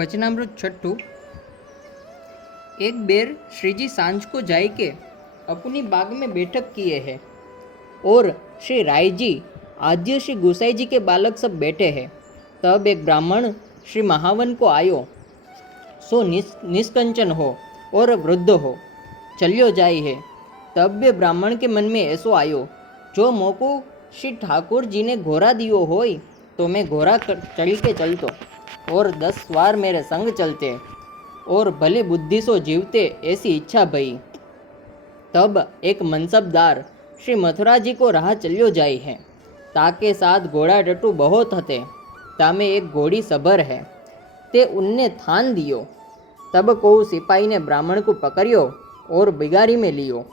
वचनामृत छठू एक बेर श्री जी सांझ को जाय के अपनी बाग में बैठक किए हैं और श्री राय जी आद्य श्री गुसाई जी के बालक सब बैठे हैं तब एक ब्राह्मण श्री महावन को आयो सो निस निष्कंचन हो और वृद्ध हो चलियो जाय है तब भी ब्राह्मण के मन में ऐसो आयो जो मोको श्री ठाकुर जी ने घोड़ा दियो होय तो मैं घोड़ा कर- चल के चलतो और दस बार मेरे संग चलते और भले बुद्धि सो जीवते ऐसी इच्छा भई। तब एक मनसबदार श्री मथुरा जी को राह चलियो जाई है। ताके साथ घोड़ा डटू बहुत हते, तामे एक घोड़ी सबर है। ते उनने थान दियो। तब को सिपाही ने ब्राह्मण को पकड़ियो और बिगारी में लियो।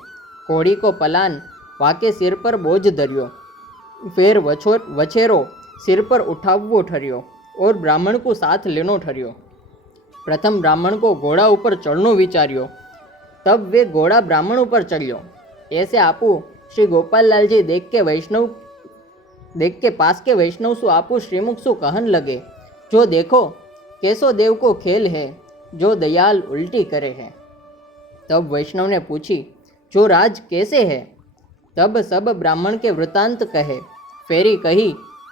घोड़ी को पलान वाके सिर पर बोझ धरियो। फिर वछो वछेरो सिर पर उठावो ठरियो। ઓર બ્રાહ્મણ કો સાથ લેનો ઠર્યો પ્રથમ બ્રાહ્મણ કો ઘોડા ઉપર ચડનું વિચાર્યો તબ વે ઘોડા બ્રાહ્મણ ઉપર ચડ્યો એસે આપું શ્રી ગોપાલલાલજી દેખ કે વૈષ્ણવ દેખ કે પાસ કે વૈષ્ણવ શું આપું શ્રીમુખ શું કહન લગે જો દેખો કેસો દેવ કો ખેલ હે જો દયાલ ઉલટી કરે હે તબ વૈષ્ણવને પૂછી જો રાજ કેસે હે તબ સબ બ્રાહ્મણ કે વૃતાંત કહે ફેરી કહી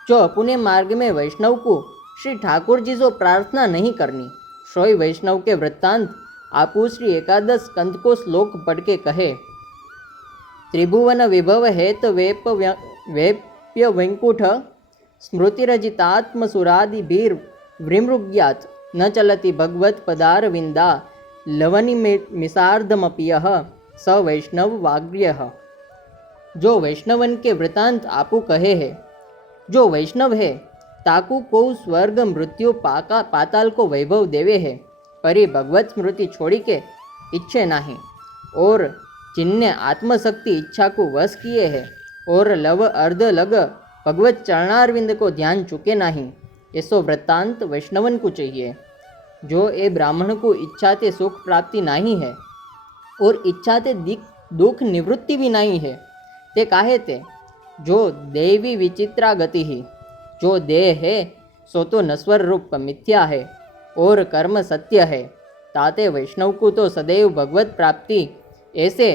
જો અપુને માર્ગ મેં વૈષ્ણવ કુ श्री ठाकुर जी जो प्रार्थना नहीं करनी श्रोई वैष्णव के वृत्तांत आपू श्री एकादश कंद को श्लोक पढ़ के कहे, त्रिभुवन विभव हेत वेप वेप्य वेंकुट स्मृतिरजितात्मसुरादिभिर वृमृग्यात्, न विंदा लवनी मिसार्धमपिय स वैष्णव वाग्र्यः जो वैष्णवन के वृतांत आपू कहे है, जो वैष्णव है ताकू को स्वर्ग मृत्यु पाका पाताल को वैभव देवे है। परी भगवत स्मृति छोड़ी के इच्छे नहीं। और जिनने आत्मशक्ति इच्छा को वश किए है, और लव अर्ध लग भगवत चरणारविंद को ध्यान चुके नहीं, ऐसो वृत्तांत वैष्णवन को चाहिए। जो ए ब्राह्मण को इच्छाते सुख प्राप्ति नहीं है, और इच्छा ते दिक- दुख निवृत्ति भी नहीं है, ते काहे ते? जो देवी विचित्रा गति ही। जो देह है सो तो नश्वर रूप मिथ्या है और कर्म सत्य है ताते वैष्णव को तो सदैव भगवत प्राप्ति ऐसे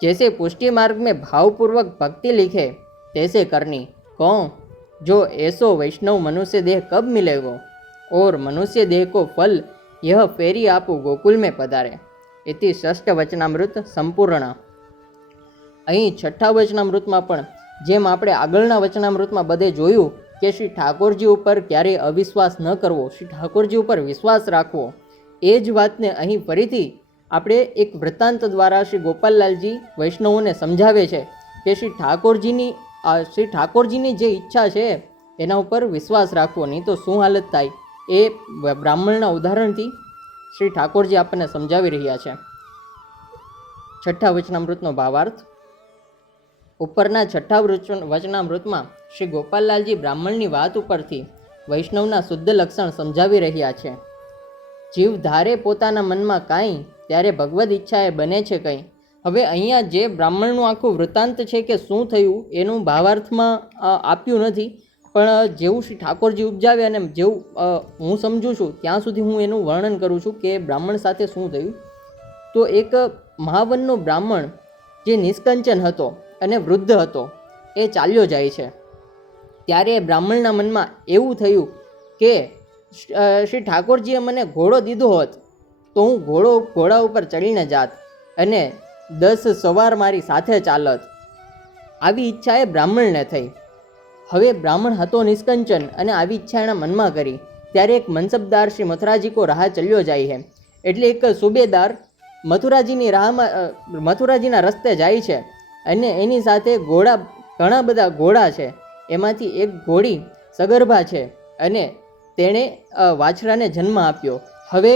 जैसे पुष्टि मार्ग में भावपूर्वक भक्ति लिखे तैसे करनी कौन जो ऐसो वैष्णव मनुष्य देह कब मिलेगो और मनुष्य देह को फल यह फेरी आप गोकुल में पधारे इति ષષ્ઠ વચનામૃત સંપૂર્ણ અહીં છઠ્ઠા વચનામૃતમાં પણ જેમ આપણે આગળના વચનામૃતમાં બધે જોયું કે શ્રી ઠાકોરજી ઉપર ક્યારેય અવિશ્વાસ ન કરવો. શ્રી ઠાકોરજી ઉપર વિશ્વાસ રાખવો એ જ વાતને અહીં ફરીથી આપણે એક વૃત્તાંત દ્વારા શ્રી ગોપાલલાલજી વૈષ્ણવોને સમજાવે છે કે શ્રી ઠાકોરજીની શ્રી ઠાકોરજીની જે ઈચ્છા છે એના ઉપર વિશ્વાસ રાખવો, નહીં તો શું હાલત થાય? એ બ્રાહ્મણના ઉદાહરણથી શ્રી ઠાકોરજી આપણને સમજાવી રહ્યા છે. છઠ્ઠા વચનામૃતનો ભાવાર્થ. ઉપરના છઠ્ઠા વચન વચનામૃતમાં શ્રી ગોપાલલાલજી બ્રાહ્મણની વાત ઉપરથી વૈષ્ણવના શુદ્ધ લક્ષણ સમજાવી રહ્યા છે. જીવ ધારે પોતાના મનમાં કાંઈ, ત્યારે ભગવદ ઈચ્છાએ બને છે કંઈ. હવે અહીંયા જે બ્રાહ્મણનું આખું વૃત્તાંત છે કે શું થયું, એનું ભાવાર્થમાં આપ્યું નથી. પણ જેવું શ્રી ઠાકોરજી ઉપજાવે અને જેવું હું સમજું છું, ત્યાં સુધી હું એનું વર્ણન કરું છું કે બ્રાહ્મણ સાથે શું થયું. તો એક મહાવનનો બ્રાહ્મણ જે નિષ્કંચન હતો અને વૃદ્ધ હતો. એ ચાલ્યો જાય છે. ત્યારે બ્રાહ્મણના મનમાં એવું થયું કે શ્રી ઠાકોરજીએ મને ઘોડો દીધો હોત, તો હું ઘોડો, ઘોડા ઉપર ચડીને જાત અને દસ સવાર મારી સાથે ચાલત. આવી ઈચ્છા એ બ્રાહ્મણને થઈ. હવે બ્રાહ્મણ હતો નિષ્કંચન અને આવી ઈચ્છા એના મનમાં કરી. ત્યારે એક મનસબદાર શ્રી મથુરાજી કો રાહ ચલ્યો જાય છે. એટલે એક સુબેદાર મથુરાજીની રાહમાં મથુરાજીના રસ્તે જાય છે. અને એની સાથે ઘોડા, ઘણા બધા ઘોડા છે. એમાંથી એક ઘોડી સગર્ભા છે અને તેણે વાછરાને જન્મ આપ્યો. હવે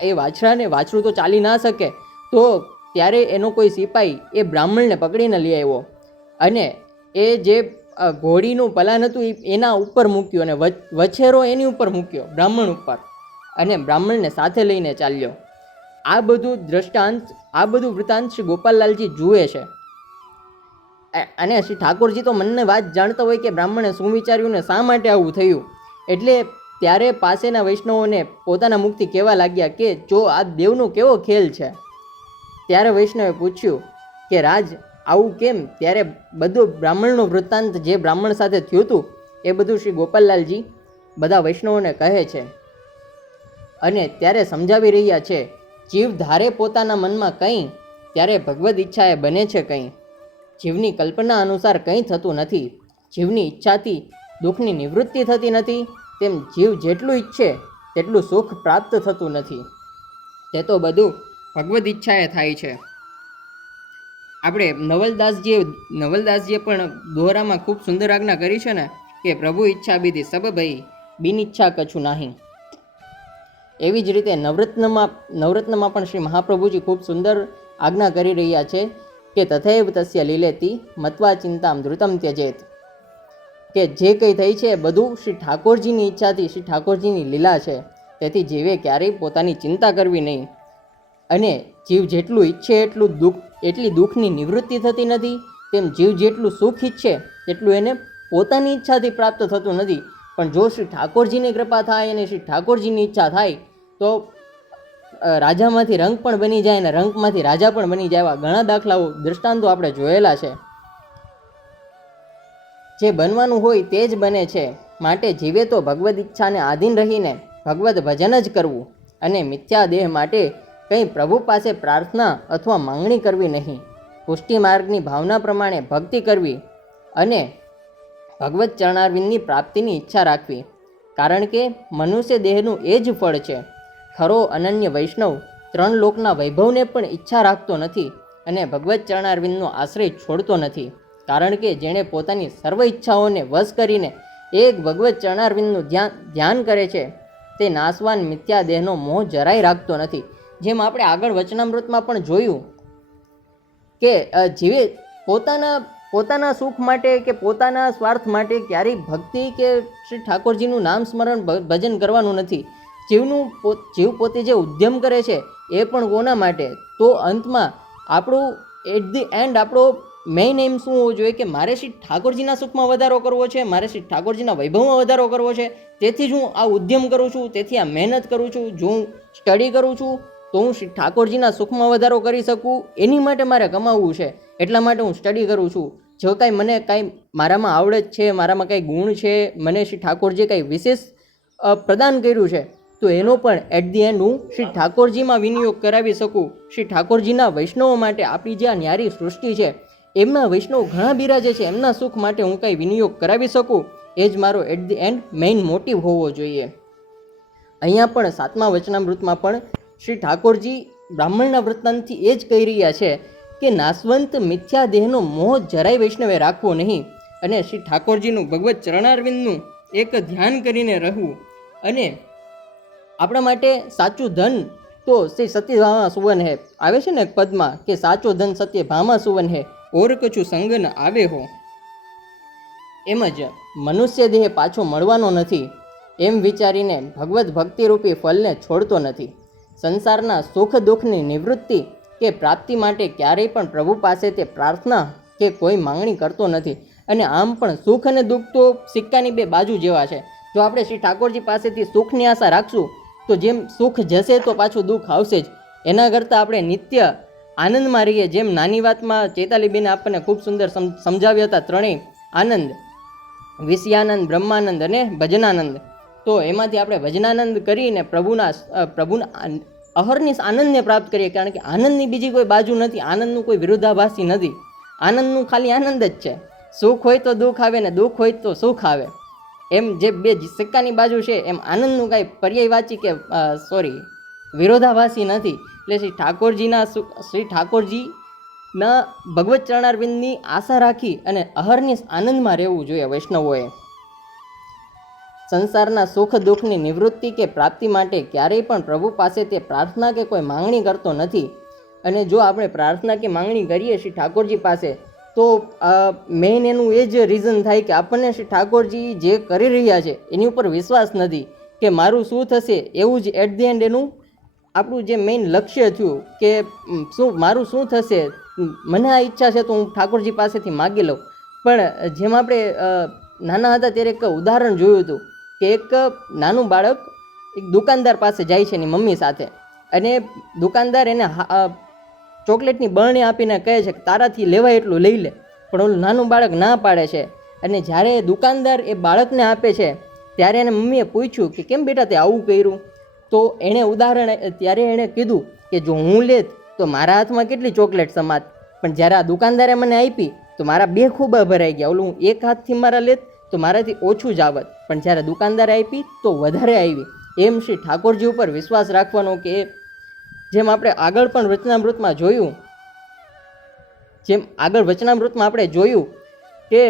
એ વાછરાને વાછરું તો ચાલી ના શકે, તો ત્યારે એનો કોઈ સિપાઈ એ બ્રાહ્મણને પકડીને લઈ આવ્યો. અને એ જે ઘોડીનું પલાન હતું એના ઉપર મૂક્યું અને વછેરો એની ઉપર મૂક્યો, બ્રાહ્મણ ઉપર. અને બ્રાહ્મણને સાથે લઈને ચાલ્યો. આ બધું દ્રષ્ટાંત, આ બધું વૃત્તાંત શ્રી ગોપાલલાલજી જુએ છે. અને શ્રી ઠાકોરજી તો મનને વાત જાણતા હોય કે બ્રાહ્મણે શું વિચાર્યું ને શા માટે આવું થયું? એટલે ત્યારે પાસેના વૈષ્ણવોને પોતાના મુખથી કહેવા લાગ્યા કે જો આ દેવનો કેવો ખેલ છે? ત્યારે વૈષ્ણવે પૂછ્યું કે રાજ, આવું કેમ? ત્યારે બધું બ્રાહ્મણનો વૃત્તાંત જે બ્રાહ્મણ સાથે થયું હતું, એ બધું શ્રી ગોપાલલાલજી બધા વૈષ્ણવોને કહે છે. અને ત્યારે સમજાવી રહ્યા છે, જીવ ધારે પોતાના મનમાં કંઈ, ત્યારે ભગવદ એ બને છે કંઈ. જીવની કલ્પના અનુસાર કંઈ થતું નથી. જીવની ઈચ્છાથી દુઃખની નિવૃત્તિ થતી નથી. તેમ જીવ જેટલું ઈચ્છે તેટલું સુખ પ્રાપ્ત થતું નથી. તે તો બધું ભગવદ ઈચ્છાએ થાય છે. આપણે નવલદાસજીએ નવલદાસજીએ પણ દોહરામાં ખૂબ સુંદર આજ્ઞા કરી છે ને કે પ્રભુ ઈચ્છા બીધી સબ ભઈ બિન ઈચ્છા કછું નહીં. એવી જ રીતે નવરત્નમાં નવરત્નમાં પણ શ્રી મહાપ્રભુજી ખૂબ સુંદર આજ્ઞા કરી રહ્યા છે. કે તથૈવ તસ્ય લીલેતી મત્વા ચિંતામ ધૃતમ ત્યજેત. કે જે કંઈ થઈ છે, બધું શ્રી ઠાકોરજીની ઈચ્છાથી, શ્રી ઠાકોરજીની લીલા છે. તેથી જીવે ક્યારેય પોતાની ચિંતા કરવી નહીં. અને જીવ જેટલું ઈચ્છે એટલું દુઃખ, એટલી દુઃખની નિવૃત્તિ થતી નથી. તેમ જીવ જેટલું સુખ ઈચ્છે, એટલું એને પોતાની ઈચ્છાથી પ્રાપ્ત થતું નથી. પણ જો શ્રી ઠાકોરજીની કૃપા થાય અને શ્રી ઠાકોરજીની ઈચ્છા થાય, તો રાજામાંથી રંગ પણ બની જાય અને રંગમાંથી રાજા પણ બની જાય એવા ઘણા દાખલાઓ દૃષ્ટાંતો આપણે જોયેલા છે. જે બનવાનું હોય તે જ બને છે. માટે જીવે તો ભગવદ ઈચ્છાને આધીન રહીને ભગવદ ભજન જ કરવું અને મિથ્યા દેહ માટે કંઈ પ્રભુ પાસે પ્રાર્થના અથવા માંગણી કરવી નહીં. પુષ્ટિ માર્ગની ભાવના પ્રમાણે ભક્તિ કરવી અને ભગવત ચરણારવિંદની પ્રાપ્તિની ઈચ્છા રાખવી. કારણ કે મનુષ્ય દેહનું એ જ ફળ છે. ખરો અનન્ય વૈષ્ણવ ત્રણ લોકના વૈભવને પણ ઈચ્છા રાખતો નથી અને ભગવત ચરણારવિંદનો આશ્રય છોડતો નથી. કારણ કે જેણે પોતાની સર્વ ઈચ્છાઓને વશ કરીને એક ભગવત ચરણારવિંદનું ધ્યાન ધ્યાન કરે છે, તે નાશવાન મિથ્યા દેહનો મોહ જરાય રાખતો નથી. જેમ આપણે આગળ વચનામૃતમાં પણ જોયું કે જીવે પોતાના પોતાના સુખ માટે કે પોતાના સ્વાર્થ માટે ક્યારેય ભક્તિ કે શ્રી ઠાકોરજીનું નામ સ્મરણ ભજન કરવાનું નથી. જીવનું જીવ પોતે જે ઉદ્યમ કરે છે, એ પણ કોના માટે. તો અંતમાં આપણું એટ ધી એન્ડ આપણો મેઇન એમ શું હોવો જોઈએ કે મારે શ્રી ઠાકોરજીના સુખમાં વધારો કરવો છે, મારે શ્રી ઠાકોરજીના વૈભવમાં વધારો કરવો છે, તેથી જ હું આ ઉદ્યમ કરું છું, તેથી આ મહેનત કરું છું, જો હું સ્ટડી કરું છું, તો હું શ્રી ઠાકોરજીના સુખમાં વધારો કરી શકું, એની માટે મારે કમાવવું છે, એટલા માટે હું સ્ટડી કરું છું. જો કાંઈ મને કાંઈ મારામાં આવડત છે, મારામાં કાંઈ ગુણ છે, મને શ્રી ઠાકોરજીએ કાંઈ વિશેષ પ્રદાન કર્યું છે તો એનો પણ એટ ધી એન્ડ હું શ્રી ઠાકોરજીમાં વિનિયોગ કરાવી શકું. શ્રી ઠાકોરજીના વૈષ્ણવો માટે આપણી જે આ ન્યારી સૃષ્ટિ છે, એમના વૈષ્ણવ ઘણા બિરાજે છે, એમના સુખ માટે હું કાંઈ વિનિયોગ કરાવી શકું? એ જ મારો at the end main motive હોવો જોઈએ. અહીંયા પણ સાતમા વચનામૃતમાં પણ શ્રી ઠાકોરજી બ્રાહ્મણના વૃત્તાંતથી એ જ કહી રહ્યા છે કે નાસવંત મિથ્યા દેહનો મોહ જરાય વૈષ્ણવે રાખવો નહીં અને શ્રી ઠાકોરજીનું ભગવત ચરણારવિંદનું એક ધ્યાન કરીને રહેવું અને આપણા માટે સાચું ધન તો શ્રી સત્યભામા સુવન હે. આવે છે ને પદમાં કે સાચો ધન સત્ય ભામા સુવન હે. ઓર કછું સંગન આવે હો. એમ જ મનુષ્ય દેહ પાછો મળવાનો નથી. એમ વિચારીને ભગવત ભક્તિરૂપી ફલને છોડતો નથી. સંસારના સુખ દુઃખની નિવૃત્તિ કે પ્રાપ્તિ માટે ક્યારેય પણ પ્રભુ પાસે તે પ્રાર્થના કે કોઈ માંગણી કરતો નથી. અને આમ પણ સુખ અને દુઃખ તો સિક્કાની બે બાજુ જેવા છે. જો આપણે શ્રી ઠાકોરજી પાસેથી સુખની આશા રાખશું તો જેમ સુખ જશે તો પાછું દુઃખ આવશે જ. એના કરતાં આપણે નિત્ય આનંદમાં રહીએ. જેમ નાની વાતમાં ચેતાલીબેને આપણને ખૂબ સુંદર સમજાવ્યા હતા ત્રણેય. આનંદ, વિષયાનંદ, બ્રહ્માનંદ અને ભજનાનંદ. તો એમાંથી આપણે ભજનાનંદ કરીને પ્રભુના પ્રભુના અહરની અહર્નિશ આનંદને પ્રાપ્ત કરીએ. કારણ કે આનંદની બીજી કોઈ બાજુ નથી. આનંદનું કોઈ વિરુદ્ધાભાસી નથી. આનંદનું ખાલી આનંદ જ છે. સુખ હોય તો દુઃખ આવે ને દુઃખ હોય તો સુખ આવે. એમ જે બે સિક્કાની બાજુ છે, એમ આનંદનું કાંઈ પર્યાયવાચી કે સોરી વિરોધાભાસી નથી. એટલે શ્રી ઠાકોરજીના શ્રી ઠાકોરજીના ભગવત ચરણારવિંદની આશા રાખી અને અહરની આનંદમાં રહેવું જોઈએ વૈષ્ણવોએ. સંસારના સુખ દુઃખની નિવૃત્તિ કે પ્રાપ્તિ માટે ક્યારેય પણ પ્રભુ પાસે તે પ્રાર્થના કે કોઈ માંગણી કરતો નથી. અને જો આપણે પ્રાર્થના કે માંગણી કરીએ, શ્રી ઠાકોરજી પાસે તો મેઇન એનું એ જ રીઝન થાય કે આપણને શ્રી ઠાકોરજી જે કરી રહ્યા છે, એની ઉપર વિશ્વાસ નથી કે મારું શું થશે એવું જ એટ ધી એન્ડ એનું આપણું જે મેઇન લક્ષ્ય થયું કે શું, મારું શું થશે, મને આ ઈચ્છા છે તો હું ઠાકોરજી પાસેથી માગી લઉં. પણ જેમ આપણે નાના હતા ત્યારે એક ઉદાહરણ જોયું હતું કે એક નાનું બાળક એક દુકાનદાર પાસે જાય છે એની મમ્મી સાથે. અને દુકાનદાર એને ચોકલેટની બરણી આપીને કહે છે કે તારાથી લેવાય એટલું લઈ લે. પણ ઓલું નાનું બાળક ના પાડે છે. અને જ્યારે દુકાનદાર એ બાળકને આપે છે, ત્યારે એને મમ્મીએ પૂછ્યું કે કેમ બેટા તે આવું કર્યું? તો એણે ઉદાહરણ, ત્યારે એણે કીધું કે જો હું લેત, તો મારા હાથમાં કેટલી ચોકલેટ સમાત? પણ જ્યારે આ દુકાનદારે મને આપી, તો મારા બે ખૂબ ભરાઈ ગયા. ઓલું હું એક હાથથી મારા લેત, તો મારાથી ઓછું જ આવત. પણ જ્યારે દુકાનદારે આપી, તો વધારે આવી. એમ શ્રી ઠાકોરજી ઉપર વિશ્વાસ રાખવાનો કે જેમ આપણે આગળ પણ વચનામૃતમાં જોયું, જેમ આગળ વચનામૃતમાં આપણે જોયું કે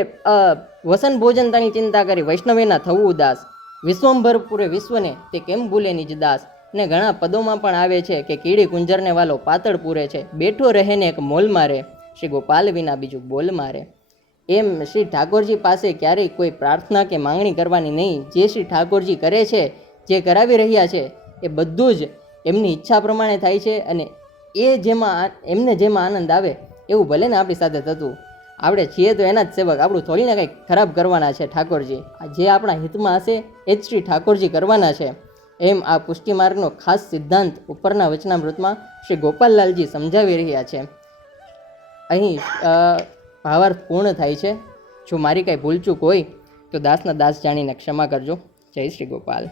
વસન ભોજનતાની ચિંતા કરી વૈષ્ણવેના થવું ઉદાસ, વિશ્વંભર પૂરે વિશ્વને તે કેમ ભૂલે નિજ દાસ? ને ઘણા પદોમાં પણ આવે છે કે કીડી કુંજરને વાલો પાતળ પૂરે છે, બેઠો રહે ને એક મોલ મારે, શ્રી ગોપાલ વિના બીજું બોલ મારે. એમ શ્રી ઠાકોરજી પાસે ક્યારેય કોઈ પ્રાર્થના કે માંગણી કરવાની નહીં, જે શ્રી ઠાકોરજી કરે છે, જે કરાવી રહ્યા છે, એ બધું જ એમની ઈચ્છા પ્રમાણે થાય છે અને એ જેમાં એમને જેમાં આનંદ આવે, એવું ભલે ને આપણી સાથે થતું. આપણે છીએ તો એના જ સેવક. આપણું થોડીને કંઈક ખરાબ કરવાના છે ઠાકોરજી. જે આપણા હિતમાં હશે, એ જ શ્રી ઠાકોરજી કરવાના છે. એમ આ પુષ્ટિ માર્ગનો ખાસ સિદ્ધાંત ઉપરના વચનામૃતમાં શ્રી ગોપાલલાલજી સમજાવી રહ્યા છે. અહીં ભાવાર્થ પૂર્ણ થાય છે. જો મારી કાંઈ ભૂલચૂક હોય, તો દાસના દાસ જાણીને ક્ષમા કરજો. જય શ્રી ગોપાલ.